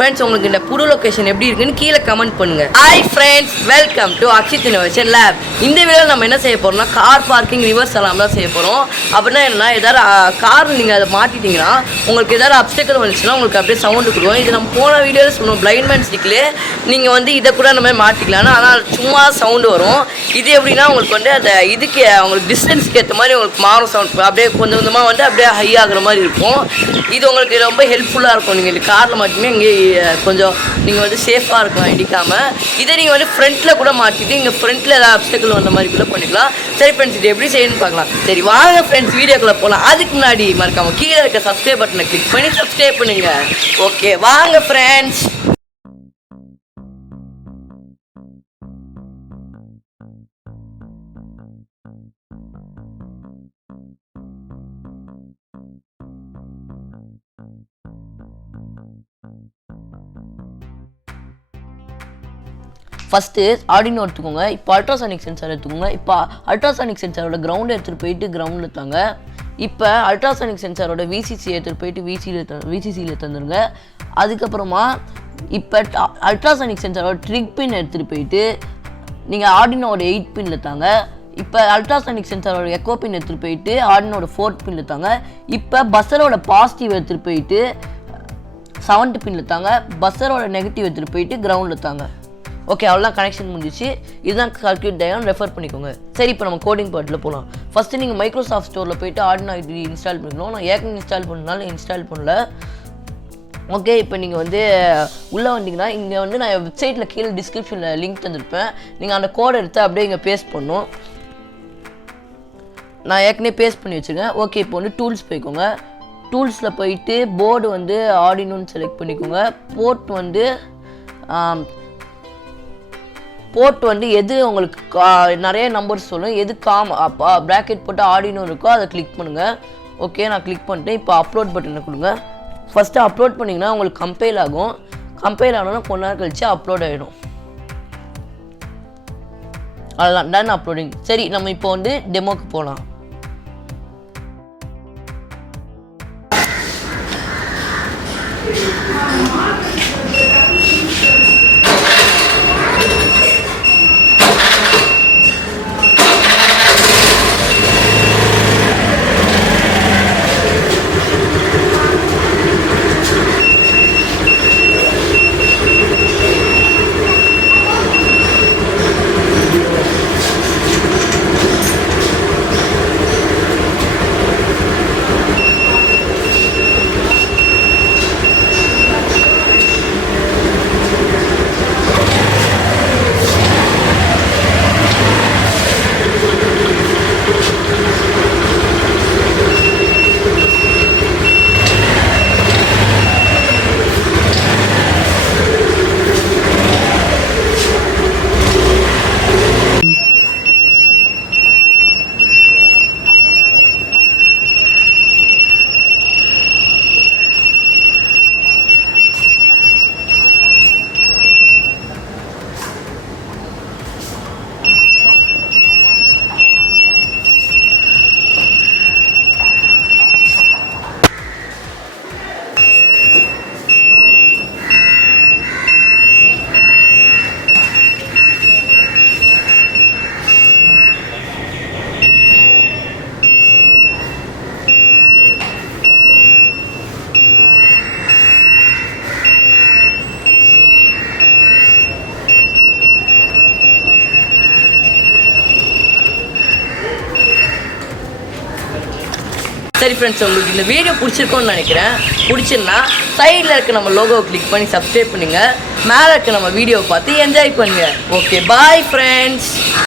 Friends, உங்களுக்கு இந்த புது லொக்கேஷன் எப்படி இருக்குன்னு கீழே கமெண்ட் பண்ணுங்க. Hi friends, welcome to Akshit innovation lab. இந்த வீடியோவில் நம்ம என்ன செய்ய போறோம்னா கார் பார்க்கிங் ரிவர்ஸ் அலாம் தான் செய்ய போகிறோம். அப்படின்னா என்னன்னா, ஏதாவது கார் நீங்கள் அதை மாட்டிட்டீங்கன்னா உங்களுக்கு ஏதாவது அப்டேக்கல் வந்துச்சுன்னா உங்களுக்கு அப்படியே சவுண்டு கொடுக்கும். இது நம்ம போன வீடியோவில் சொல்லுவோம், பிளைண்ட் மேன் ஸ்டிக்லேயே நீங்கள் வந்து இதை கூட அந்த மாதிரி மாட்டிக்கலாம்னா, ஆனால் சும்மா சவுண்டு வரும். இது எப்படின்னா உங்களுக்கு வந்து அந்த இதுக்கு உங்களுக்கு டிஸ்டன்ஸ்க்கு ஏற்ற மாதிரி உங்களுக்கு மாறும் சவுண்ட், அப்படியே கொஞ்சம் கொஞ்சமாக வந்து அப்படியே ஹை ஆகுற மாதிரி இருக்கும். இது உங்களுக்கு ரொம்ப ஹெல்ப்ஃபுல்லாக இருக்கும். நீங்கள் இந்த காரில் மாட்டிங்கன்னா இங்கே கொஞ்சம் நீங்கள் வந்து சேஃபாக இருக்கலாம் இடிக்காமல். இதை நீங்கள் வந்து ஃப்ரண்ட்டில் கூட மாட்டிட்டு இங்கே ஃப்ரண்ட்டில் ஏதாவது அப்டேக்கல் வந்த மாதிரி கூட பண்ணிக்கலாம். சரி ஃப்ரெண்ட்ஸ், இது எப்படி செய்யணும்னு பார்க்கலாம். சரி வாங்க ஃப்ரெண்ட்ஸ், வீடியோக்குள்ளே போகலாம். அதுக்கு முன்னாடி மறக்காமல் கீழே இருக்க சப்ஸ்கிரைப் பட்டனை கிளிக் பண்ணி சப்ஸ்கிரைப் பண்ணுங்க. ஓகே வாங்க ஃப்ரெண்ட்ஸ். ஃபஸ்ட்டு ஆர்டினோ எடுத்துக்கோங்க. இப்போ அல்ட்ராசானிக் சென்சார் எடுத்துக்கோங்க. இப்போ அல்ட்ராசானிக் சென்சாரோட கிரவுண்டை எடுத்துகிட்டு போயிட்டு கிரவுண்டில் தாங்க. இப்போ அல்ட்ராசானிக் சென்சாரோட விசிசி எடுத்துகிட்டு போயிட்டு விசிசியில் தந்துடுங்க. அதுக்கப்புறமா இப்போ அல்ட்ராசானிக் சென்சாரோட ட்ரிக் பின் எடுத்துகிட்டு போயிட்டு நீங்கள் ஆர்டினோட 8 பின்னில் தாங்க. இப்போ அல்ட்ராசானிக் சென்சாரோட எக்கோ பின் எடுத்துகிட்டு போயிட்டு ஆர்டினோட 4th பின்னில் தாங்க. இப்போ பஸ்ஸரோட பாசிட்டிவ் எடுத்துகிட்டு போயிட்டு 7th பின்னில் தாங்க. பஸ்ஸரோட நெகட்டிவ் எடுத்துகிட்டு போயிட்டு கிரவுண்டில் தாங்க. ஓகே, அவ்வளோதான், கனெக்ஷன் முடிஞ்சிச்சு. இதுதான் சர்க்யூட் டயக்ராம், ரெஃபர் பண்ணிக்கோங்க. சரி, இப்போ நம்ம கோடிங் பார்ட்டில் போகலாம். ஃபஸ்ட்டு நீங்கள் மைக்ரோசாஃப்ட் ஸ்டோரில் போய்ட்டு ஆர்டினோ ஐடி இன்ஸ்டால் பண்ணிக்கணும். நான் ஏற்கனவே இன்ஸ்டால் பண்ணனால இன்ஸ்டால் பண்ணல. ஓகே, இப்போ நீங்கள் வந்து உள்ளே வந்தீங்கன்னா இங்கே வந்து நான் வெப்சைட்டில் கீழே டிஸ்கிரிப்ஷனில் லிங்க் தந்திருப்பேன். நீங்கள் அந்த கோடை எடுத்து அப்படியே இங்கே பேஸ்ட் பண்ணணும். நான் ஏற்கனவே பேஸ்ட் பண்ணி வச்சுருக்கேன். ஓகே, இப்போ வந்து டூல்ஸ் போய்க்கோங்க. டூல்ஸில் போயிட்டு போர்டு வந்து ஆர்டினோன்னு செலக்ட் பண்ணிக்கோங்க. போர்ட் வந்து எது உங்களுக்கு நிறைய நம்பர்ஸ் சொல்லும், எது ப்ராக்கெட் போட்டு ஆர்டினோ இருக்கோ அதை கிளிக் பண்ணுங்கள். ஓகே, நான் கிளிக் பண்ணிட்டேன். இப்போ அப்லோட் பட்டனை கொடுங்க. ஃபஸ்ட்டு அப்லோட் பண்ணிங்கன்னா உங்களுக்கு கம்பைல் ஆகும். கம்பைல் ஆனோன்னா கொஞ்ச நேரம் கழிச்சு அப்லோட் ஆகிடும். அதெல்லாம் டன் அப்லோடிங். சரி, நம்ம இப்போ வந்து டெமோக்கு போகலாம். சரி ஃப்ரெண்ட்ஸ், உங்களுக்கு இந்த வீடியோ பிடிச்சிருக்கோன்னு நினைக்கிறேன். பிடிச்சிருந்தா சைடில் இருக்க நம்ம லோகோவை கிளிக் பண்ணி சப்ஸ்கிரைப் பண்ணுங்கள். மேலே இருக்க நம்ம வீடியோவை பார்த்து என்ஜாய் பண்ணுங்கள். Okay, bye friends.